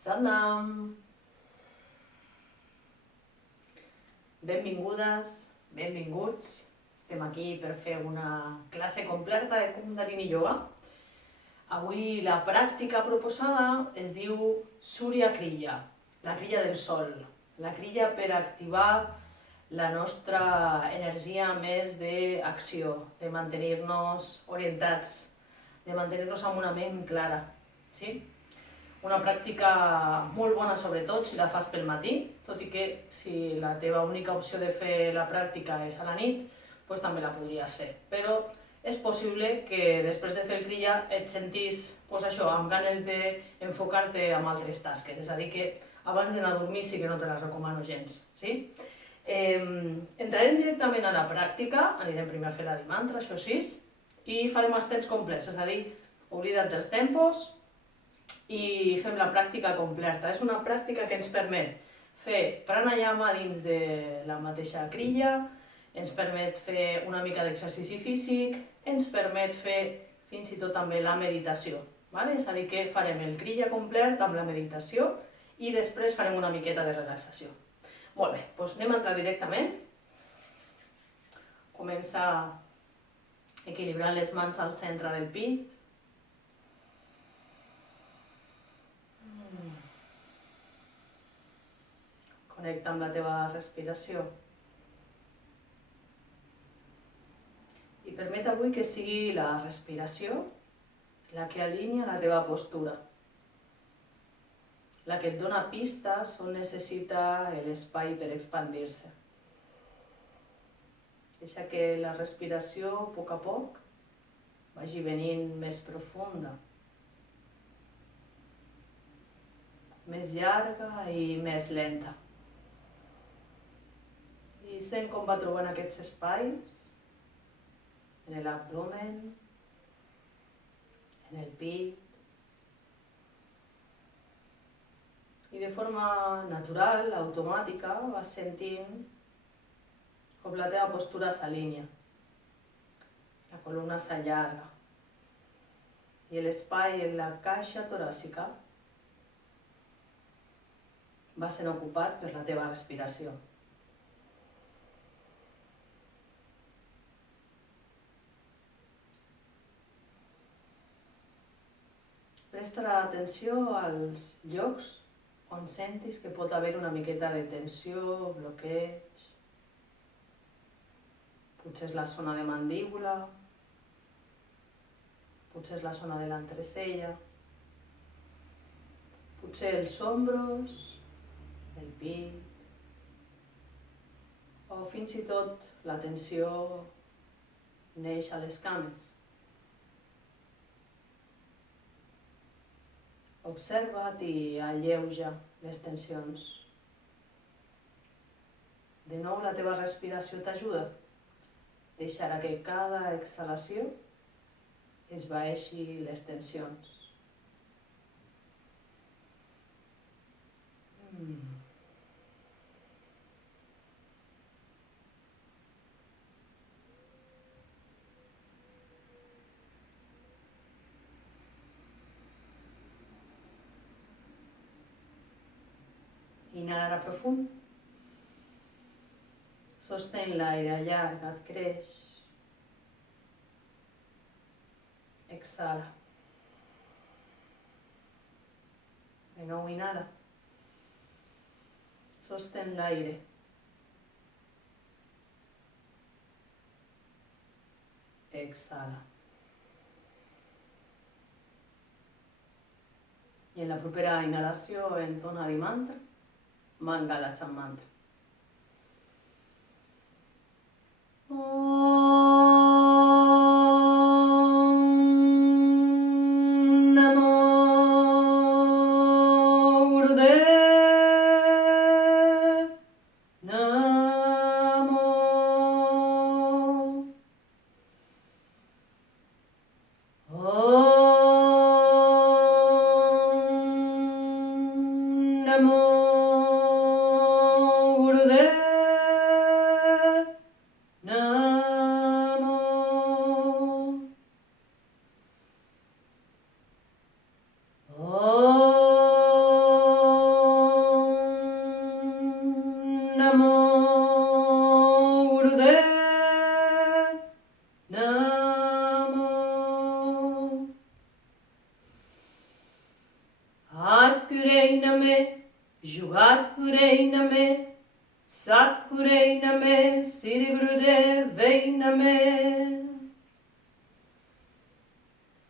Salam! Benvingudes, benvinguts. Estem aquí per fer una classe completa de Kundalini Yoga. Avui la pràctica proposada es diu Surya Kriya, la crilla del sol. La crilla per activar la nostra energia més d'acció, de mantenir-nos orientats, de mantenir-nos amb una ment clara. Sí? Una pràctica molt bona, sobretot si la fas pel matí, tot i que si la teva única opció de fer la pràctica és a la nit, doncs també la podries fer. Però és possible que després de fer el Kriya et sentis amb ganes d'enfocar-te en altres tasques, és a dir, que abans d'anar a dormir sí que no te la recomano gens. Sí? Entrarem directament a la pràctica, anirem primer a fer la dimantra, això sí, i farem els temps complets, és a dir, oblida't dels tempos, i fem la pràctica completa. És una pràctica que ens permet fer pranayama dins de la mateixa kriya, ens permet fer una mica d'exercici físic, ens permet fer fins i tot també la meditació. És a dir, que farem el kriya complet amb la meditació i després farem una miqueta de relaxació. Molt bé, doncs anem a entrar directament. Comença equilibrant les mans al centre del pit. Connecta amb la teva respiració. I permet avui que sigui la respiració la que alinea la teva postura, la que et dona pistes on necessita l'espai per expandir-se. Deixa que la respiració, a poc, vagi venint més profunda, més llarga i més lenta. I sent com va trobant aquests espais en l'abdomen, en el pit. I de forma natural, automàtica, vas sentint com la teva postura s'alinea. La columna s'allarga. I l'espai en la caixa toràcica va sent ocupat per la teva respiració. Presta l'atenció als llocs on sentis que pot haver una miqueta de tensió, bloqueig. Potser és la zona de mandíbula, potser és la zona de l'entresella, potser els ombros, el pit, o fins i tot la tensió neix a les cames. Observa't i alleuja les tensions. De nou, la teva respiració t'ajuda. Deixarà que cada exhalació esvaeixi les tensions. Inhala profund. Sostén l'aire, allarga't, creix. Exhala. De nou inhala. Sostén l'aire. Exhala. I en la propera inhalació entona di mantra, Mangala Mantra. Satgurei Name, Jugat Gurei Name, Satgurei Name, Sri Gurudevei Name.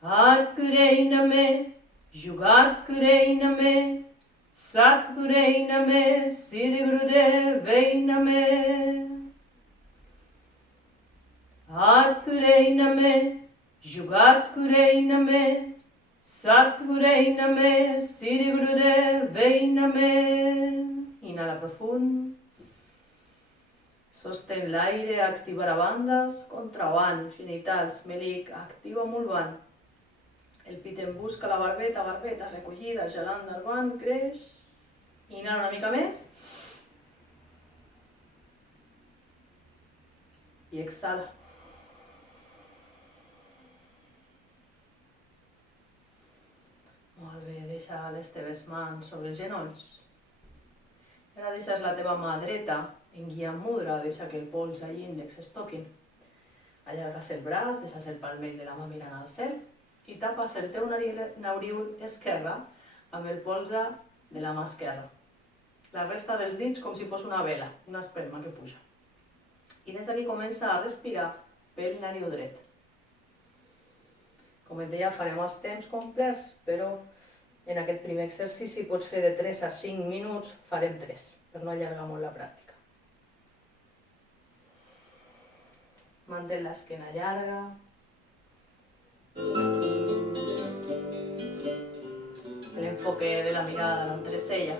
Atgurei Name, Jugat Gurei Name, Satgurei Name, Sri Gurudevei Name. Atgurei Name, Jugat Gurei Name, Satgurei Name, Sri Gurudevei Name. Inhala profund. Sostén l'aire, activa la bandes, contraban, genitals, melic, activa molt van. El pit en busca la barbeta, recollida, gelant del van, creix. Inhala una mica més. I exhala. Molt bé, deixa les teves mans sobre els genolls. Ara deixes la teva mà dreta en guia mudra, deixa que el polze i l'índex es toquin. Allargues el braç, deixes el palmell de la mà mirant al cel i tapes el teu nariul esquerre amb el polze de la mà esquerra. La resta dels dits com si fos una vela, una espelma que puja. I des d'aquí comença a respirar pel nariu dret. Com et deia, farem els temps complets, però en aquest primer exercici pots fer de 3 a 5 minuts, farem 3, per no allargar molt la pràctica. Mantén l'esquena llarga. L'enfoque de la mirada a l'entrecella.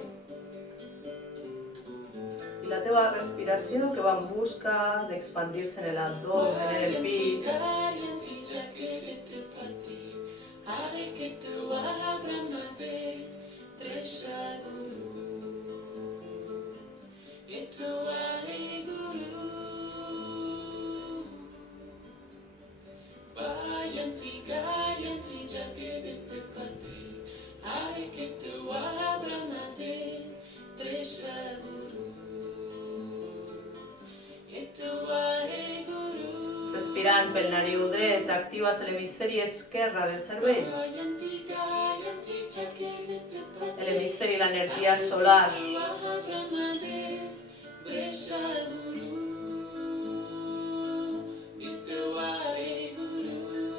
I la teva respiració que va en busca d'expandir-se en l'abdomen, en el pit. Respirant pel nariu dret, actives l'hemisferi esquerre del cervell. L'hemisferi, l'energia solar.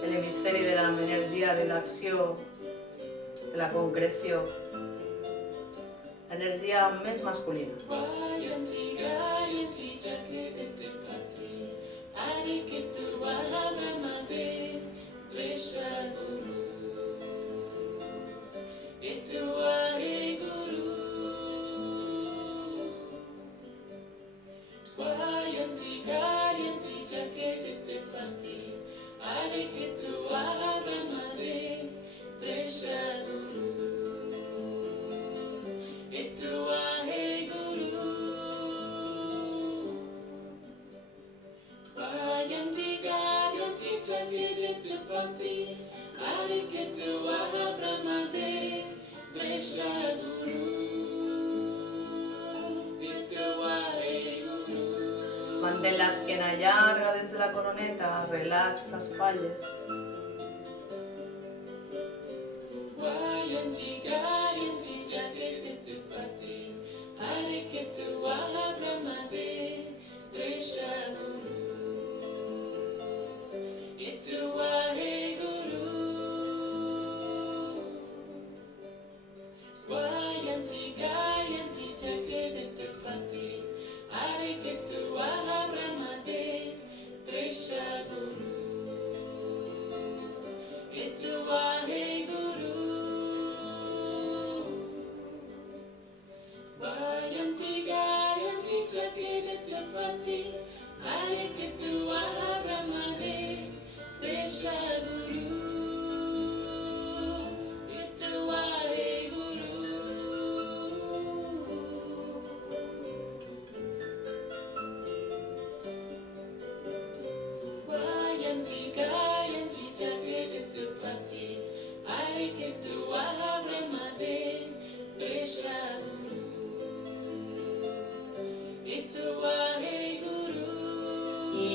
L'hemisferi de l'energia de l'acció, de la concreció. L'energia més masculina. Mantén l'esquena llarga des de la coroneta, relax les espatlles.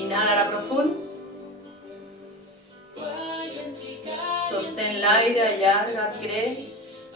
Inhala profund. Sostén l'aire, allarga't, creix.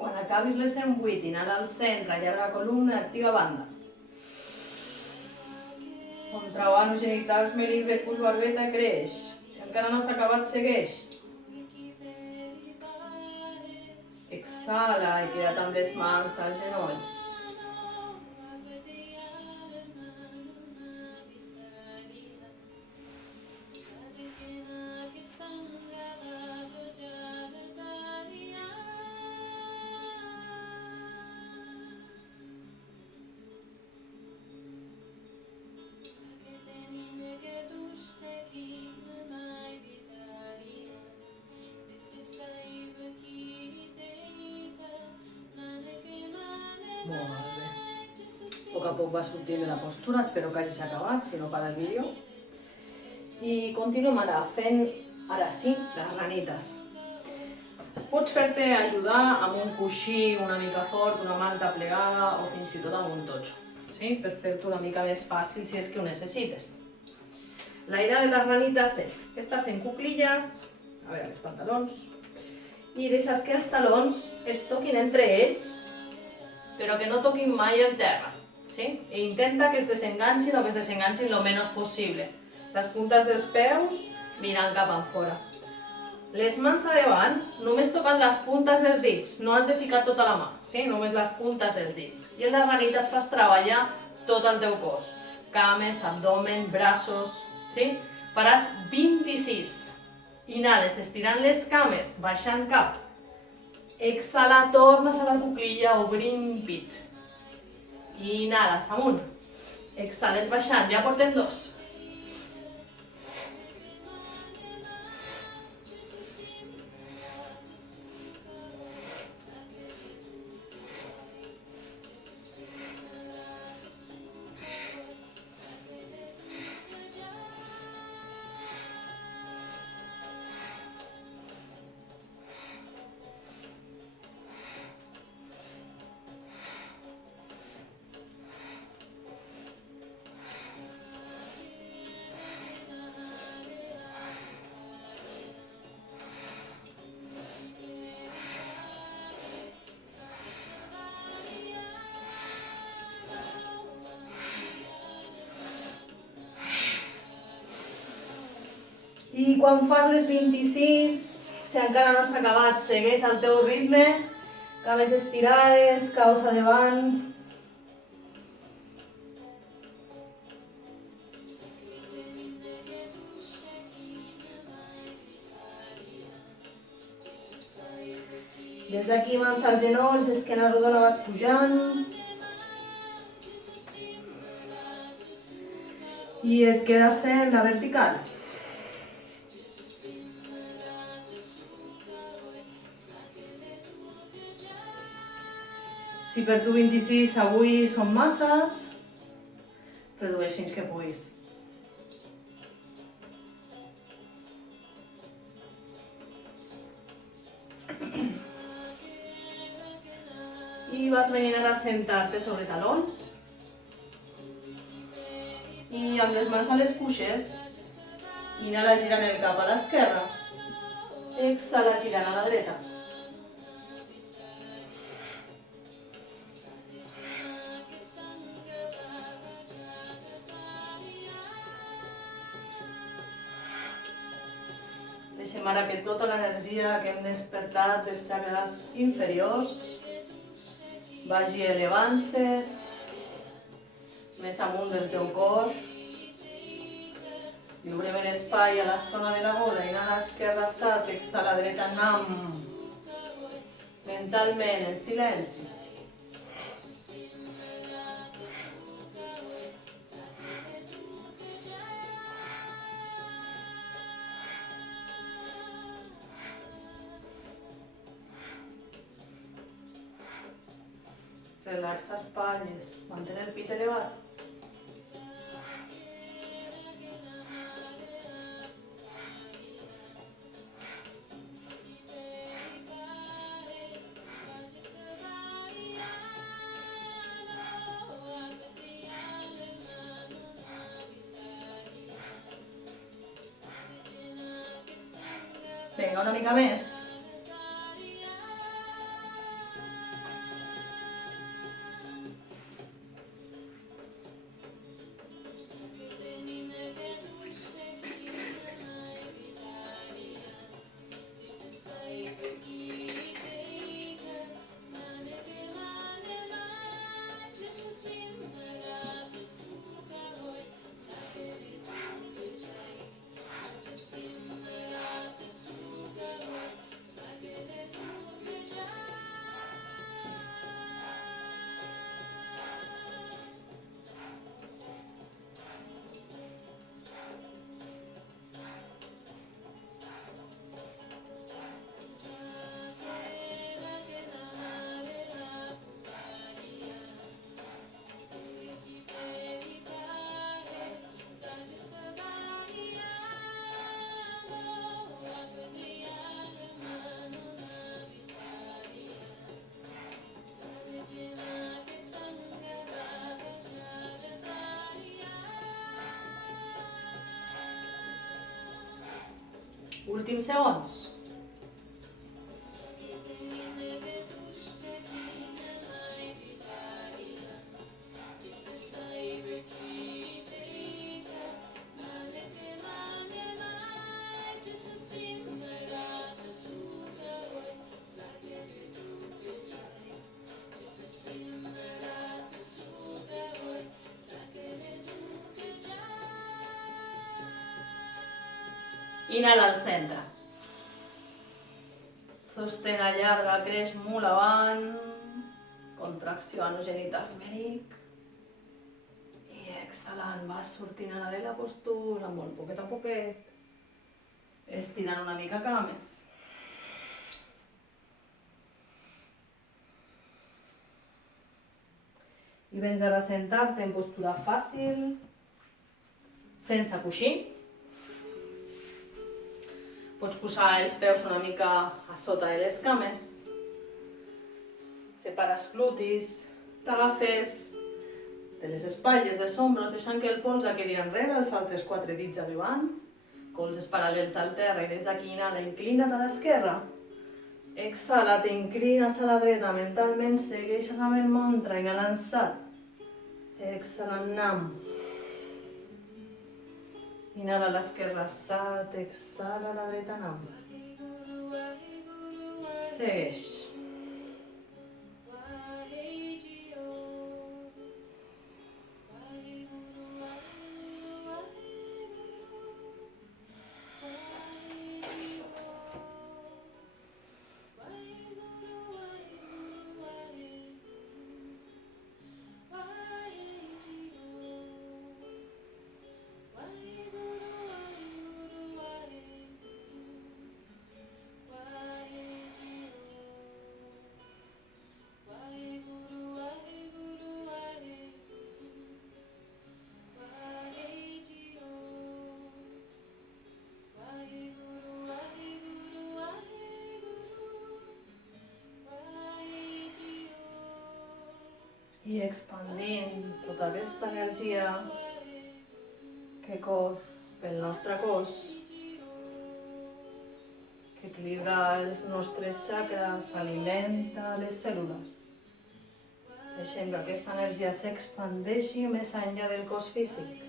Quan acabis les 108, inhala al centre, allarga columna, activa bandes. Contrabanus genitals, melin, recus, barbeta, creix. Si encara no s'ha acabat, segueix. Exhala i queda't amb les mans als genolls. Molt bé. A poc a poc va sortint de la postura, espero que hagis acabat, si no para el vídeo. I continuem ara fent, ara sí, les ranites. Pots fer-te ajudar amb un coixí una mica fort, una manta plegada o fins i tot amb un totxo, sí? Per fer-t'ho una mica més fàcil si és que ho necessites. La idea de les ranites és que estàs en cuclilles, a veure els pantalons, i deixes que els talons es toquin entre ells, però que no toquin mai el terra, sí? I intenta que es desenganxin o que es desenganxin el menys possible. Les puntes dels peus mirant cap enfora. Les mans a davant, només tocant les puntes dels dits, no has de ficar tota la mà, sí? Només les puntes dels dits. I en les ranites fas treballar tot el teu cos. Cames, abdomen, braços, sí? Faràs 26. Inhales estirant les cames, baixant cap. Exhala, tornes a la cuclilla, obrint pit. Inhales amunt. Exhales baixant, ja portem 2. I quan fas les 26, si encara no s'ha acabat, segueix al teu ritme, cames estirades, caus a davant. Des d'aquí mans als genolls, esquena rodona vas pujant. I et quedes en la vertical. Si per tu 26 avui són masses, redueix fins que puguis. I vas venint ara a sentar-te sobre talons. I amb les mans a les cuixes, inhala girant el cap a l'esquerra. Exhala girant a la dreta. Deixem ara que tota l'energia que hem despertat dels xakres inferiors vagi elevant-se més amunt del teu cor. I obrem l'espai a la zona de la gola. Inhala esquerra, sat, exhala dreta, nam. Mentalment, en silenci. Relaxa espatlles, mantén el pit elevat. Vinga, una mica més. Últims segons. Inhala al centre. Sostén, allarga, creix molt avant. Contracció anogenitals mèric. I exhalant, vas sortint ara de la postura, molt poquet a poquet. Estirant una mica cames. I vens ara a sentar-te en postura fàcil, sense coixí. Pots posar els peus una mica a sota de les cames. Separes glutis, t'agafes de les espatlles, dels ombros, deixant que el polze quedi enrere, els altres 4 dits a davant, colzes paral·lels al terra i des d'aquí inhala, inclina't a l'esquerra. Exhala, t'inclines a la dreta, mentalment segueixes amb el mantra, inhalant Sat. Exhalant Nam. Inhala a l'esquerra Sat, exhala a la dreta Nam. Segueix. I expandint tota aquesta energia que corre pel nostre cos, que equilibra els nostres xakres, alimenta les cèl·lules. Deixem que aquesta energia s'expandeixi més enllà del cos físic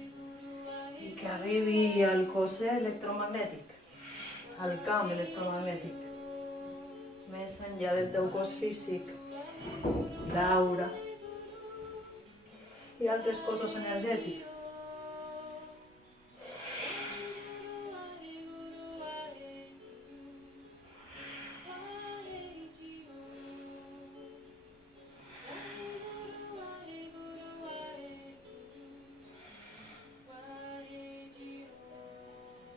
i que arribi al cos electromagnètic, al camp electromagnètic, més enllà del teu cos físic, l'aura i altres cossos energètics.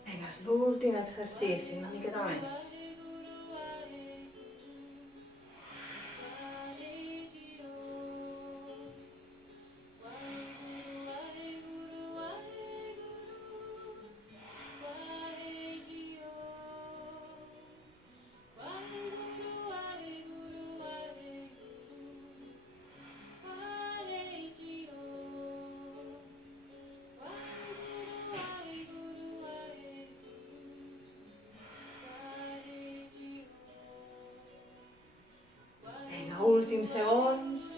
Vinga, és l'últim exercici, una miqueta més. Últims segons.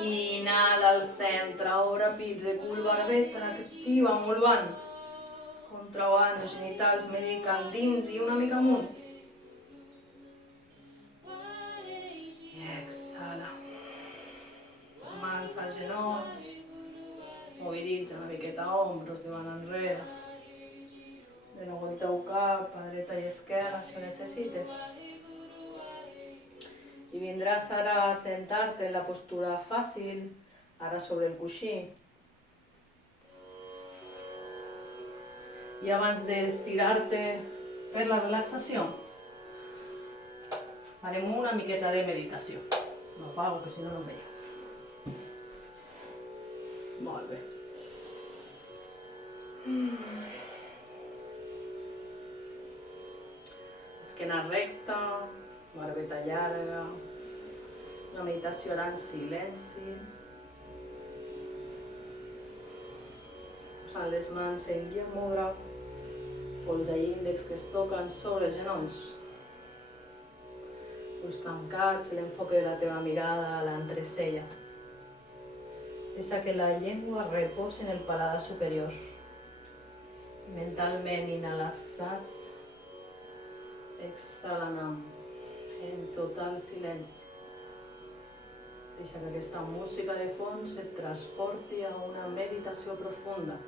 Inhala al centre, ora pit, recul barbeta, activa, molt. Contrauant, els genitals mèdic endins i una mica amunt. I exhala. Mans als genolls. Mobilitza una miqueta ombros davant enrere. De nou el teu cap, a dreta i esquerra, si ho necessites. I vindràs ara a sentar-te en la postura fàcil, ara sobre el coixí. I abans d'estirar-te per la relaxació, farem una miqueta de meditació. No apago, que si no no em veieu. Molt bé. Esquena recta, barbeta llarga, una meditació ara en silenci. Posant les mans en guia mudra, polze i índex que es toquen sobre els genolls. Ulls tancats, l'enfoque de la teva mirada a l'entrecella. Deixa que la llengua reposi en el paladar superior. Mentalment inhala sat, exhala en total silenci. Deixa que aquesta música de fons et transporti a una meditació profunda,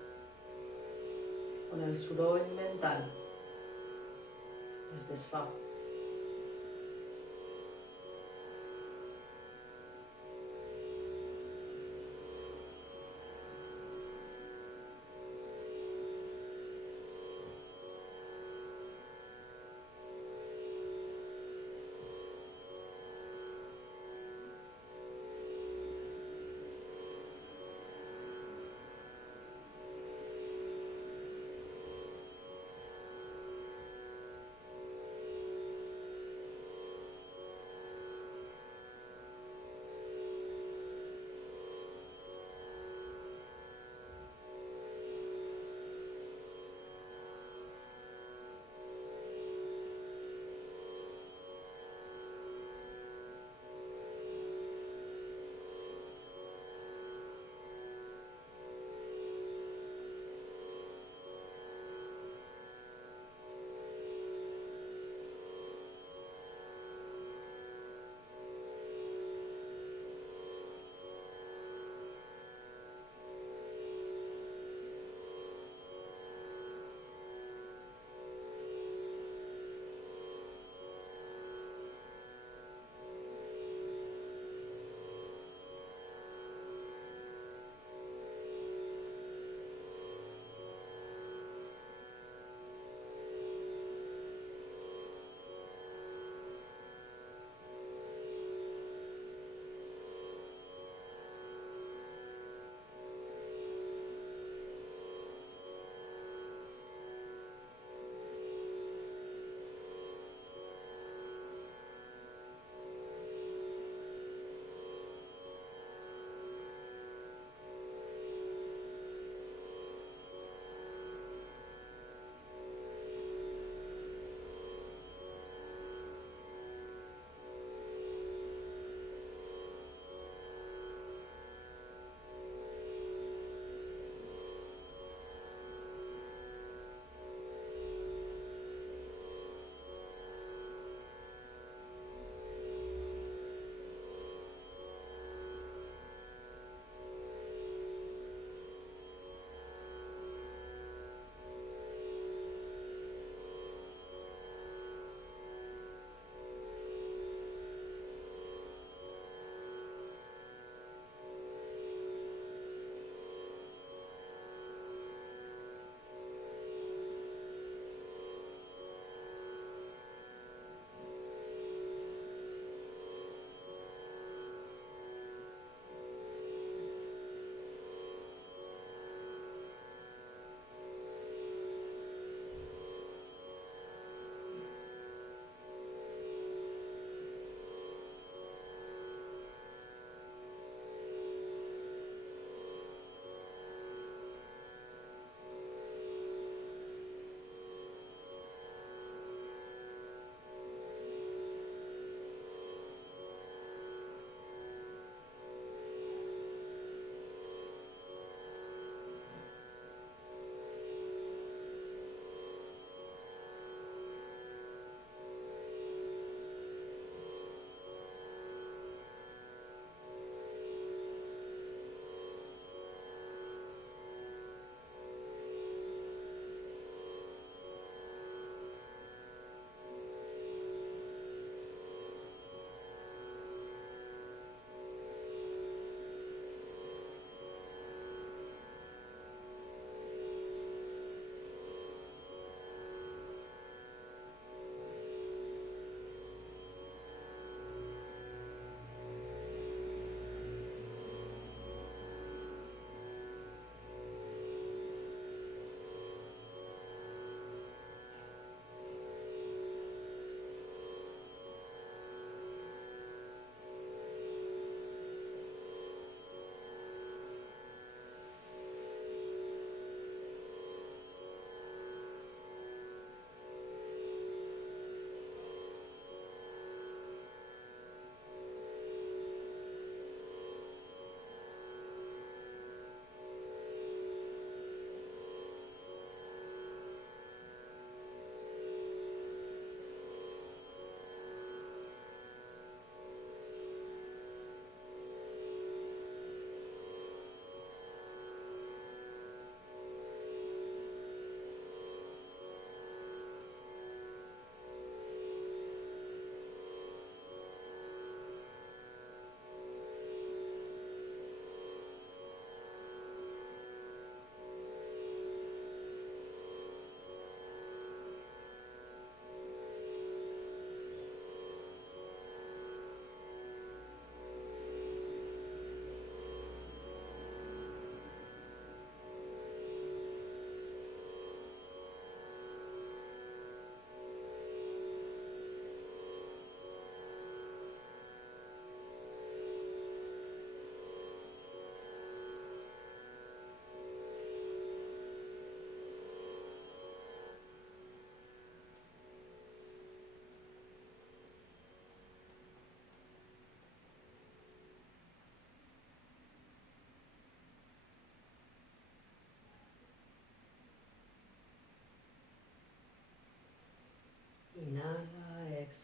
on el soroll mental es desfà.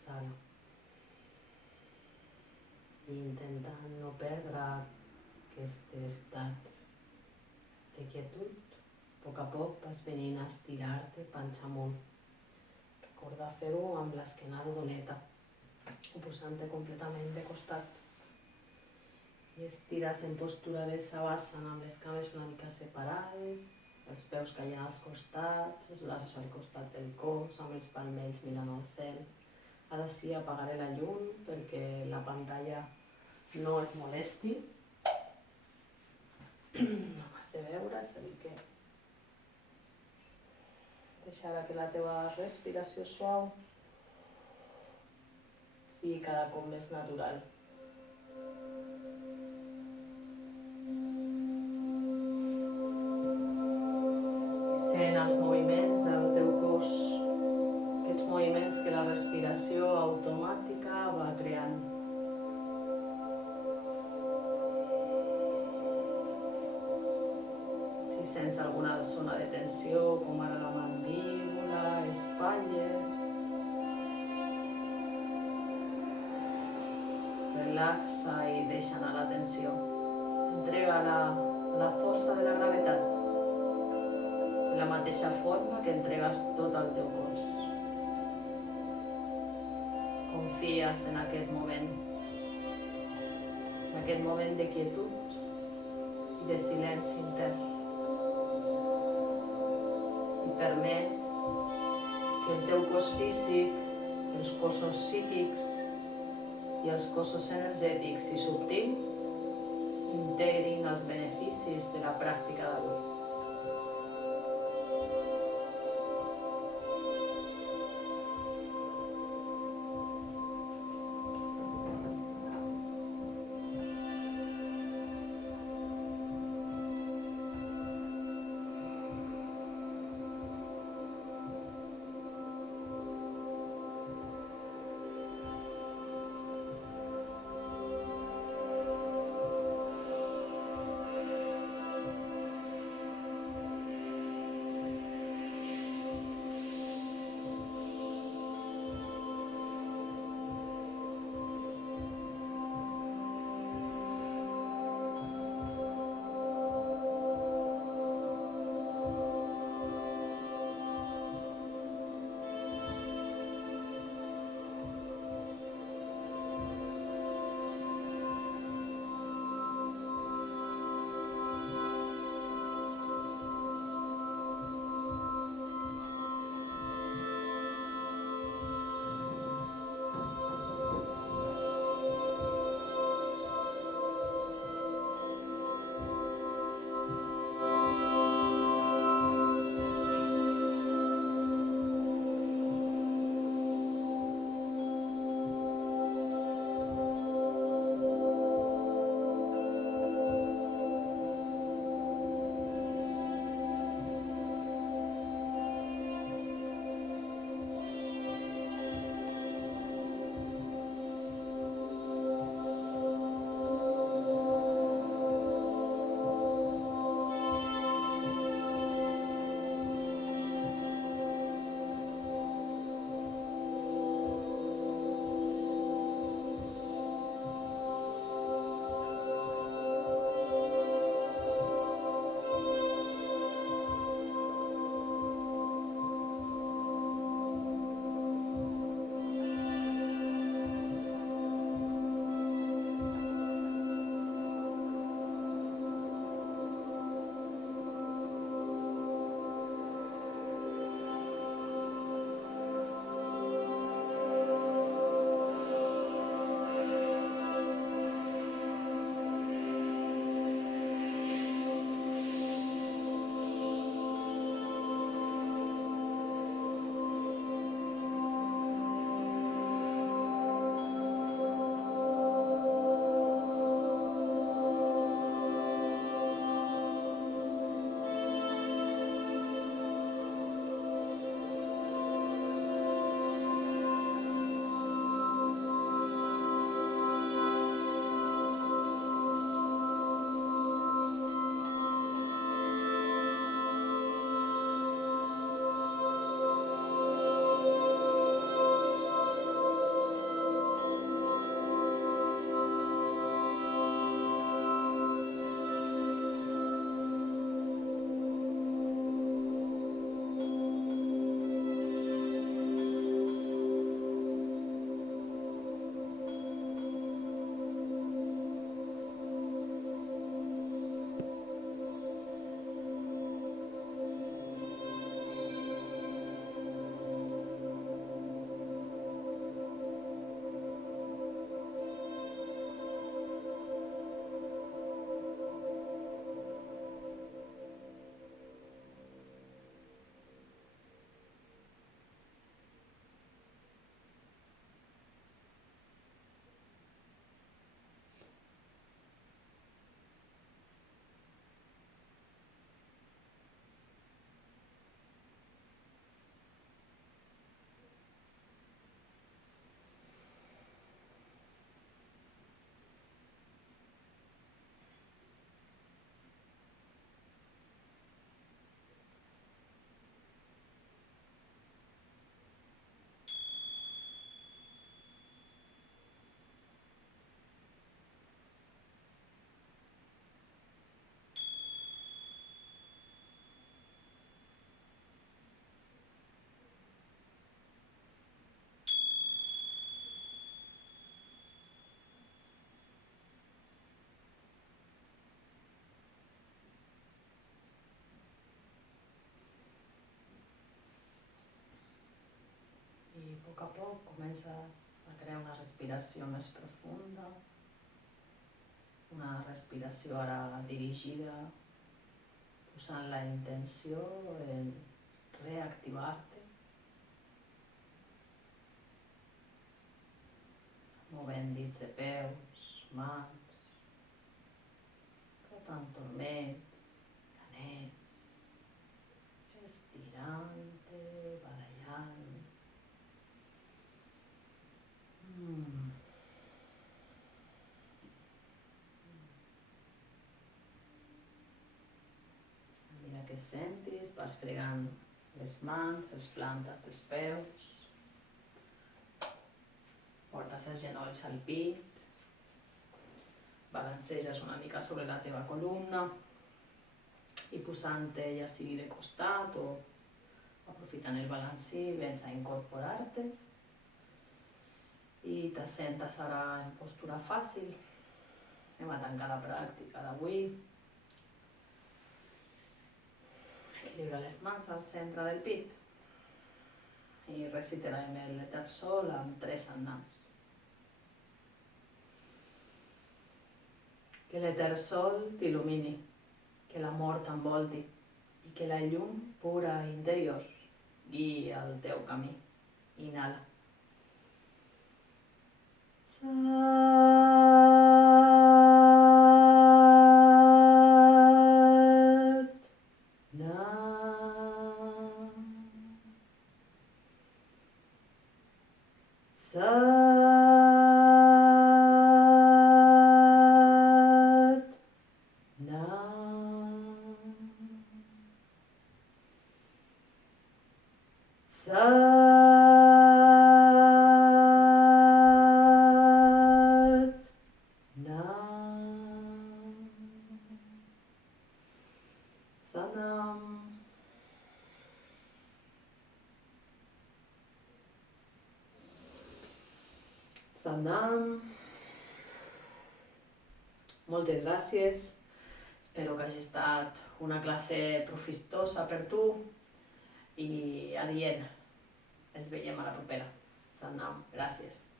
sala. I intentant no perdre aquest estat de quietud, a poc vas venint a estirar-te panxa amunt. Recorda fer-ho amb l'esquena rodoneta, o posant-te completament de costat. I estires en postura de savasana amb les cames una mica separades, els peus caient als costats, els braços al costat del cos, amb els palmells mirant al cel. Ara sí apagaré la llum perquè la pantalla no et molesti. No m'has de veure, és a dir que deixarà que la teva respiració suau sigui cada cop més natural. Sent els moviments del teu cos, aquests moviments que la respiració automàtica va creant. Si sents alguna zona de tensió, com ara la mandíbula, espatlles, relaxa i deixa anar la tensió. Entrega-la a la força de la gravetat, de la mateixa forma que entregues tot el teu cos. Confies en aquest moment de quietud i de silenci intern. I permets que el teu cos físic, els cossos psíquics i els cossos energètics i subtils integrin els beneficis de la pràctica d'avui. a poc comences a crear una respiració més profunda, una respiració ara dirigida, posant la intenció en reactivar-te, movent dits de peus, mans, rotant turmells, canells, estirant-te, barallant. A mesura que sentis, vas fregant les mans, les plantes dels peus, portes els genolls al pit, balanceges una mica sobre la teva columna i posant-te ja sigui de costat o aprofitant el balancí vens a incorporar-te i t'assentes ara en postura fàcil. Anem a tancar la pràctica d'avui. Equilibra les mans al centre del pit i recitarem l'Etern Sol amb 3 annams. Que l'Etern Sol t'il·lumini, que l'amor t'envolti i que la llum pura interior guia el teu camí. Inhala. Sanam. Moltes gràcies. Espero que hagi estat una classe profitosa per tu i adient. Ens veiem a la propera. Sanam. Gràcies.